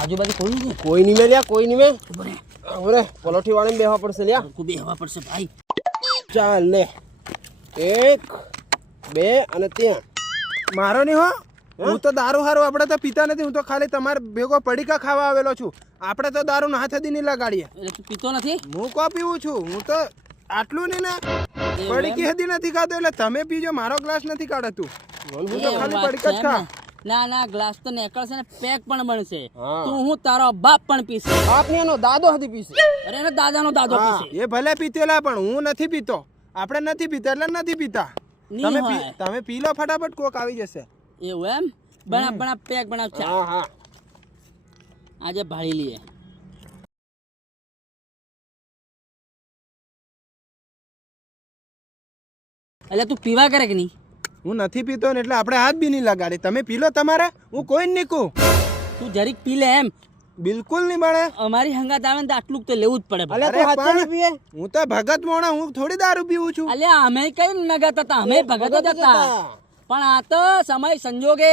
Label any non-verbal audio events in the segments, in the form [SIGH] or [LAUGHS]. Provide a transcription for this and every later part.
આજુબાજુ કોઈ નહીં કોઈ નહીં મેં લ્યા કોઈ નહીં મેં. અરે પલોઠી વાળીને બેહવા પડશે લ્યા. બેહવા પડશે ભાઈ. ચાલ લે. એક બે અને ત્યાં મારો નહીં હો. હું? તો દારૂ હારું આપણે તો પીતા નથી. હું તો ખાલી તમારે ભેગો પડીકા ખાવા આવેલો છું. આપણે તો દારૂ ના થતી નહીં લગાડીએ. એટલે તું પીતો નથી? હું કો પીવું છું? હું તો આટલું નહીં ને. પડીકી હદી નથી ખાતો એટલે તમે પીજો. મારો ગ્લાસ નથી કાઢતું હું તો ખાલી પડીકા જ ખા ને. ના ના ગ્લાસ તો નીકળશે ને પેક પણ બનશે. તું હું તારો બાપ પણ પીશે. આપની એનો દાદો હતી પીશે. અરે એનો દાદાનો દાદો પીશે. એ ભલે પીતેલા પણ હું નથી પીતો. આપણે નથી પીતા એટલે નથી પીતા. તમે તમે પી લો ફટાફટ કોક આવી જશે. એવું એમ? બના બના પેક બનાવ છે હા હા. આજે ભાળી લઈએ. એટલે તું પીવા કરે કે નહીં? હું નથી પીતો ને એટલે આપણે હાથ બી નહીં લગાડી તમે પી લો તમારે હું કોઈ નહીં કહું. તું જરીક પી લે એમ. બિલકુલ નહીં મળે. અમારી હંગાત આવે ને આટલું તો લેવું જ પડે અરે અલ્યા તું હાથે નહીં પીએ? હું તો ભગત મોણા હું થોડી દારૂ પીવું છું. અલે અમે કઈ નગત હતા અમે ભગત જ હતા પણ આ તો સમય સંજોગે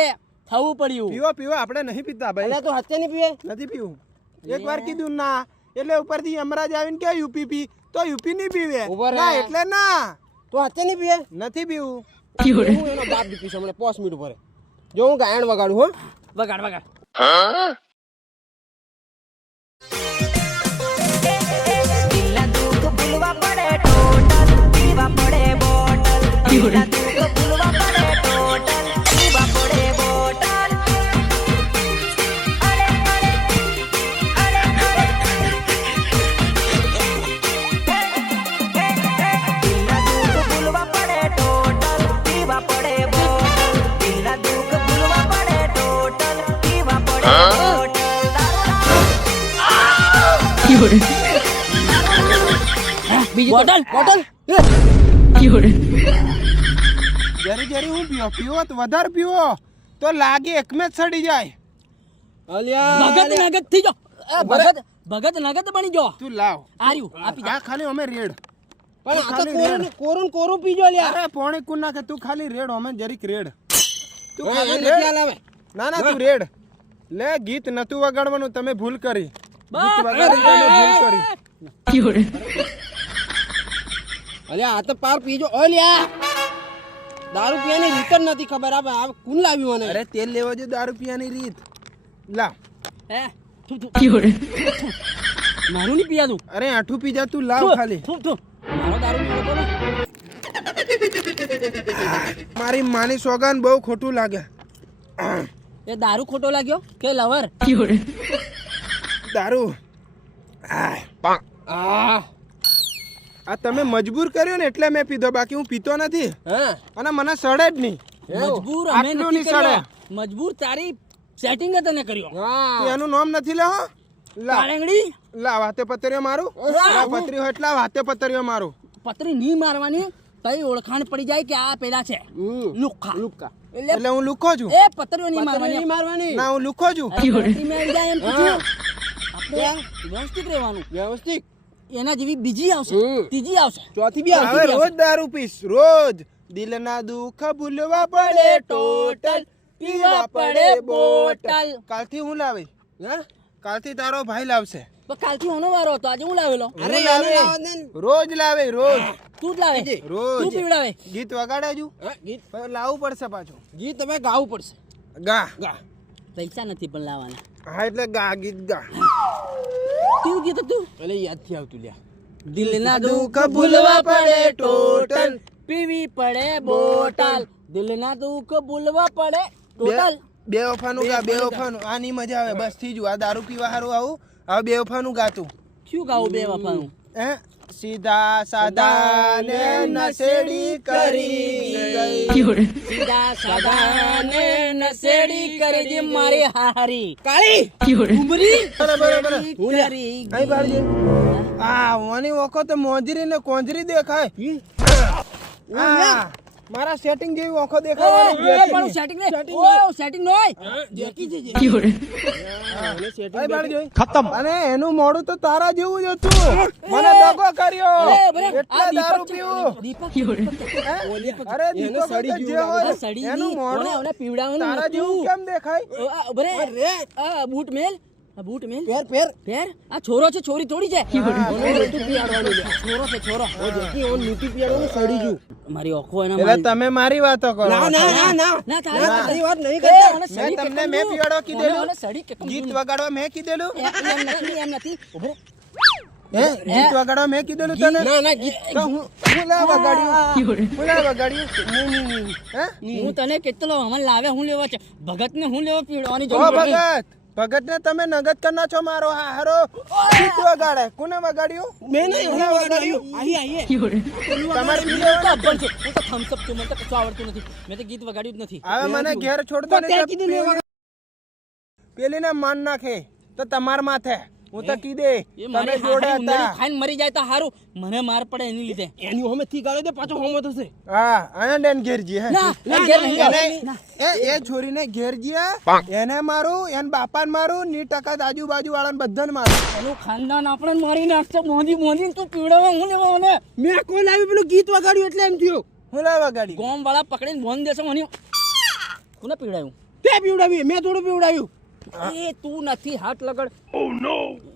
થવું પડ્યું. પીવો પીવો આપણે નહીં પીતા ભાઈ. અલે તો હાથે નહીં પીએ? નથી પીવું. એક વાર કીધું ના. એટલે ઉપરથી અમરાજ આવીને કે યુપી પી. તો યુપી નહીં પીવે. ના એટલે ના. તો હાથે નહીં પીએ? નથી પીવું. હું એનો બાપ બી પીશે હમણાં પોસ મિનિટ ભરે. જો હું ગાયણ વગાડું હો. વગાડ વગાડ. દિલના પડે ટોટલ પીવા પડે બોટલ. બોટલ બોટલ જરી જરી હું પીવો પીવો તો વધારે પીવો. તો લાગે એકમે જ સડી જાય. અલ્યા ભગત નગત થઈ જો ભગત ભગત નગત બની જો તું લાવ. આર્યું આપી જા ખાલી અમે રેડ. પણ આ તો ખાલી કોરું ને- કોરું ને કોરું પીજો લ્યા અરે પોણે કુન કે તું ખાલી રેડ અમે જરીક રેડ. તું ખાલી રેડ. લાવે ના ના તું રેડ. લે ગીત નતું વગાડવાનું તમે ભૂલ કરી. અલ્યા આ તો પાર પીજો. અલ્યા! દારૂ પીવાની રીત જ નથી ખબર. આ આ કોણ લાવ્યું મને અરે તેલ લેવા જો દારૂ પીવાની રીત. લા. હે? થુ, થુ. મારું નહીં પીયા તું? અરે આઠું પી જા તું લાવ ખાલી. થુ, થુ. મારો દારૂ પીવો તો મારી માની સોગાન બહુ ખોટું લાગે. એ દારૂ ખોટો લાગ્યો? કે લવર? દારૂ. આ. આ તમે મજબૂર કર્યો ને એટલે મેં પીધો. બાકી હું પીતો નથી. અને મને સડે જ નહીં. મજબૂર અમે નથી સડે. મજબૂર તારી સેટિંગ તને કર્યો. તું એનું નામ નથી લેવો? લાવ કાળેંગડી? લાવ હાથે પતરીઓ મારું. લા પતરી હોય એટલા વાતે પતરીઓ મારું. પતરી નહીં મારવાની. તઈ ઓળખાણ પડી જાય કે આ પેલા છે. લુખા. લુખ્ખા એટલે હું લુખો છું. એ પતરીઓ ની મારવાની. મારવાની. ના હું લુખો છું. વ્યવસ્થિત. રહેવાનું. વ્યવસ્થિત. એના જેવી બીજી આવશે. ત્રીજી આવશે. ચોથી બી આવશે. રોજ દારૂ પીશ. રોજ દિલના દુઃખ ભૂલવા પડે ટોટલ. પીવા પડે બોટલ. કાલથી હું લાવે હે? કાલથી તારો ભાઈ લાવશે. કાલથી હોનો વારો હતો. આજે હું લાવેલો. અરે લાવે. રોજ લાવે રોજ. તું જ લાવે. તું રોજ. પીવડાવે. ગીત વગાડે હા, ગીત. લાવવું પડશે પાછું. ગીત તમે ગાવું પડશે. ગા. ગા. પૈસા નથી પણ લાવવાના. હા એટલે ગા ગીત ગા. કેવું ગીત હતું એટલે યાદથી આવતું લ્યા. દિલના દુઃખ ભૂલવા પડે ટોટલ. પીવી પડે બોટલ. દિલના દુઃખ ભૂલવા પડે ટોટલ. બે વફાનું ગા બે વફાનું આની મજા આવે બસથી જ. આ દારૂ પીવા હારું આવું હવે બે વફાનું ગાતું શું ગાવું બે વફાનું? સીધા સાદા ને નશેડી કરી ગઈ. સીધા સાદા ને નસેડી કરી દી મારી હારી કાળી! ઉમરી બરાબર કરી અહીં બાળજી. આ ઓની વખત મોજરી ને કોંજરી દેખાય. આ, મારા સેટિંગ જેવી ઓખો એ, પણ સેટિંગ ને ઓ સેટિંગ નો જેકી છે જેકી. અહીં અને એનું મોડું તો તારા જેવું જ હતું. મને દગો કર્યો. એટલે દારૂ પીવું. દીપક. અરે દીપક સડી જે હોય એનું ઓને- ઓને પીવડાવવાનું તારા જેવું કેમ દેખાય? બરે, બૂટ મેલ. બૂટ મેલ. પેર પેર. પેર? આ છોરો છે છોરી થોડી છે. છોરો છે છોરો. ઓ ઓન નહોતું પીવાડવાનું, સડી જુ. મારી ઓખો એના એટલે તમે મારી વાતો કરો. ના ના ના ના ના. તારી વાત નહીં કરતા. મેં તમને મેં પીડો કીધેલું? મને સડી કે ગીત વગાડવા મેં કીધેલું. એમ નથી એમ નથી. ઊભો હે ગીત વગાડવા મેં કીધેલું તને? ના ના ગીત હું હું લા વગાડ્યું? હું. લા વગાડ્યું? હે હું? તને કેટલો અમલ લાવે હું લેવા છે. ભગત ને હું લેવા પીડવાની જરૂર ભગત! ભગત ને તમે નગદ કરના છો મારો હારો. ગીત વગાડે. કોને વગાડ્યું? મેં નહીં હું વગાડ્યું? આહી આહી તમારી તો અભણ છું. હું તો થમ્સ અપ છું. મને તો કશું આવડતું નથી. મેં તો ગીત વગાડ્યું જ નથી. હવે મને ઘેર છોડતો નથી નહીં ને પેલીને માન નાખે તો તમાર માથે. હું તો કીધે એ તમે જોડે હતા. ખાઈને મરી જાય તો સારું મને માર પડે એની લીધે. એની હોમે થી ગાળે દે પાછો હોમો થશે. હા આયા ડેન ઘેરજી હે? ના ઘેર નહીં એ એ છોરીને ઘેરજી એને મારું એને બાપાને મારું ની ટકા આજુબાજુ વાળાને બધાને મારું. એનું ખાનદાન આપણે મારી નાખશે મોદી મોદી તું પીવડાવવા હું લેવા મને મેં કોઈ લાવી પેલું ગીત વગાડ્યું એટલે એમ થયું. હું લાવા ગાડી ગોમ વાળા પકડીને બોન દેશે મને કોને પીડાયું તે પીવડાવી મેં થોડું પીવડાવ્યું. એ તું નથી હાથ લગડ.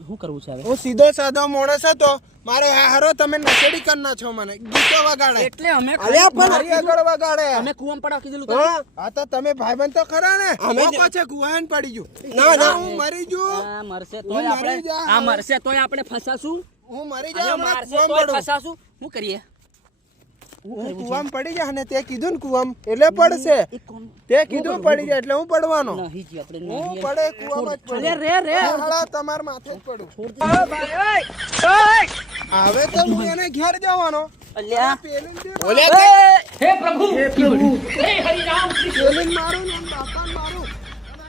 શું કરવું છે હવે? હું સીધો સાધો માણસ હતો. મારે હારો તમે નશેડી કરના છો મને. ગીતો વગાડે. એટલે અમે અલ્યા પણ મારી આગળ વગાડે. અમે કુવામ પડા કીધું? હા આ તો તમે ભાઈબંધ તો ખરા ને. અમે પાછે કુવાન પડી જો ના, ના. હું મરી જો આ મરશે તોય આપણે આ મરશે તોય આપણે ફસાશું. હું મરી જાઉં મારશે તોય ફસાશું. શું કરીએ? હું કુવામ પડી જા ને તે કીધું ને કુવામ. એટલે પડશે. તે કીધું પડી જાય એટલે હું પડવાનો. નહીં જી આપણે હું પડે કુવામ જ પડું. રે રે. હાલા તમાર માથે જ પડું. હવે તો હું એને ઘેર જવાનો. હે મારું ને એમ મારું. અને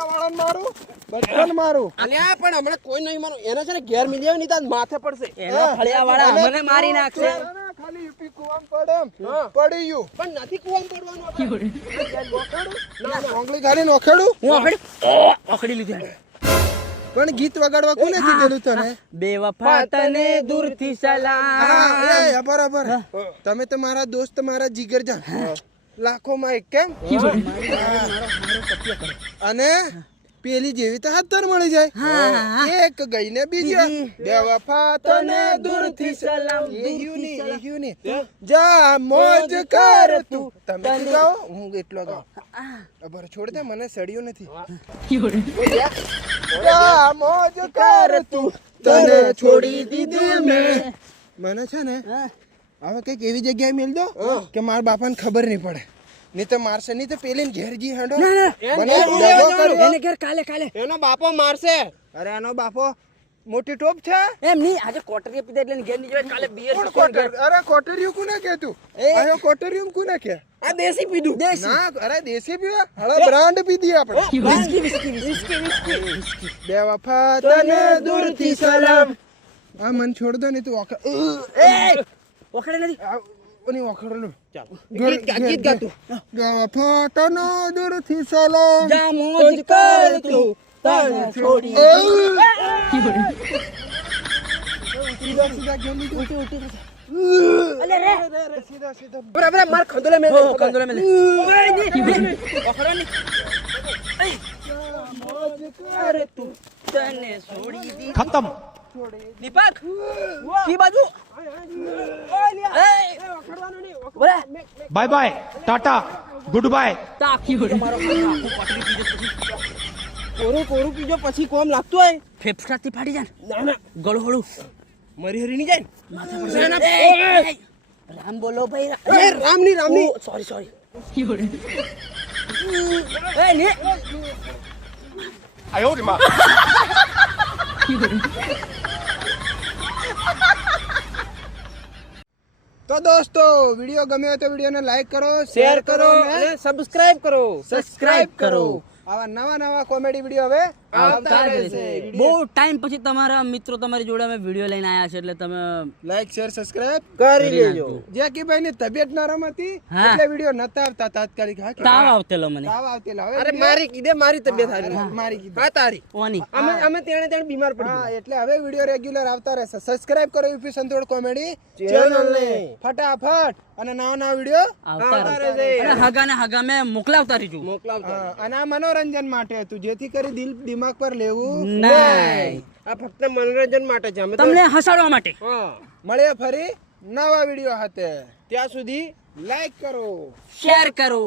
આખા મારું. બધાને મારું. અલ્યા પણ હમણાં કોઈ નહીં મારું. એને છે ને ઘેર મિલી આવે નહીં માથે પડશે. ફળિયા વાળા મને મારી નાખશે. ખાલી યુપી કુવામ પડે એમ. પડી ગયું પણ નથી કુવામ પડવાનું ના ઓંગળી ખાલી નોખેડું? હું ઓખડી? ઓખડી લીધી પણ ગીત વગાડવા કોને કીધેલું તને? બે વફા તને દૂરથી સલામ બરાબર. તમે તો મારા દોસ્ત મારા જીગર જાન લાખોમાં એક કેમ? અને પેલી જેવી તો હાથર મળી જાય. એક ગઈ ને બીજી બે વફા તને દૂરથી સલામ એ હ્યું ની, એ ની. જા મોજ કર તું. તમે ગાઓ? હું એટલો ગાઉં. અબર છોડ દે મને સડ્યું નથી. જા મોજ કર તું. તને છોડી દીધી મે. મને છે ને હવે કંઈક એવી જગ્યાએ મેલ દો કે મારા બાપાને ખબર નહીં પડે. નહીં તો મારશે ની તો પેલી ઘેર જી હેડો. એને ઘેર કાલે કાલે. એનો બાપો મારશે. અરે એનો બાપો મોટી ટોપ છે? એમ નહીં આજે કોટરી પીધા એટલે ઘેરની કાલે બીયર અરે કોટરિયું કોને કે તું? આયો કોટરિયું કોને કે? આ દેશી પીધું. ના અરે દેશી પીવા? હળ બ્રાન્ડ પીધી આપણે. વિસ્કી વિસ્કી વિસ્કી વિસ્કી બે વફા તને દૂરથી સલામ. આ મન છોડ દો ને તું ઓખ એ ઓખડે નથી ઓની ઓખરનું ચાલ. ગીત ગા ગીત ગા તું ગાફા તનો દૂરથી સલો જા મોજ કર તું. તને છોડી સીધા સીધા ગેલી ઉઠી ઉઠી અલે રે. સીધા સીધા બરાબર માર ખંદોલે મે ખંદોલે મે ઓયની ઓખરો ની મોજ કર. તું તને છોડી દી ખતમ. દીપક! કી બાજુ? Bye bye tata good bye. કોરું કોરું પીજો પછી કોમ લાગતું હોય? ફેફસાથી ફાટી જાય ના. ના ગળું હળું મરી હરી નહીં જાય માથા રામ બોલો ભાઈ રામ. ની રામની સોરી સોરી એ ને આયો રે માં. [LAUGHS] તો દોસ્તો વીડિયો ગમ્યો તો વિડીયોને લાઈક કરો શેર કરો અને સબસ્ક્રાઇબ કરો. સબસ્ક્રાઇબ કરો. આવા નવા નવા કોમેડી વીડિયો હવે આવતા રહેશે. બહુ ટાઈમ પછી તમારા મિત્રો તમારી જોડે અમે વીડિયો લઈને આવ્યા છે એટલે તમે લાઈક શેર સબસ્ક્રાઇબ કરી લેજો. જેકીભાઈ ની તબિયત નરમ હતી એટલે વીડિયો નતા આવતા તાત્કાલિક. હા તાવ આવતેલો મને. તાવ આવતેલો. હવે અરે મારી કીધે મારી તબિયત હારી મારી કીધે. હા તારી. ઓની. અમે અમે તેણે તેણે બીમાર પડી હા એટલે હવે વીડિયો રેગ્યુલર આવતા રહેશે. સબસ્ક્રાઇબ કરો યુપી સંતોડ કોમેડી ચેનલ ને. ફટાફટ. અને નવા નવા વીડિયો આવતા રહે. અને હગા ને હગા મેં મોકલાવતા રહીજો મોકલાવતા અને આ મનોરંજન માટે હતું જેથી કરી દિલ દિમાગ પર લેવું નહીં. આ ફક્ત મનોરંજન માટે છે તમને હસાડવા માટે. મળીએ ફરી નવા વીડિયો હાથે ત્યાં સુધી લાઈક કરો. શેર કરો.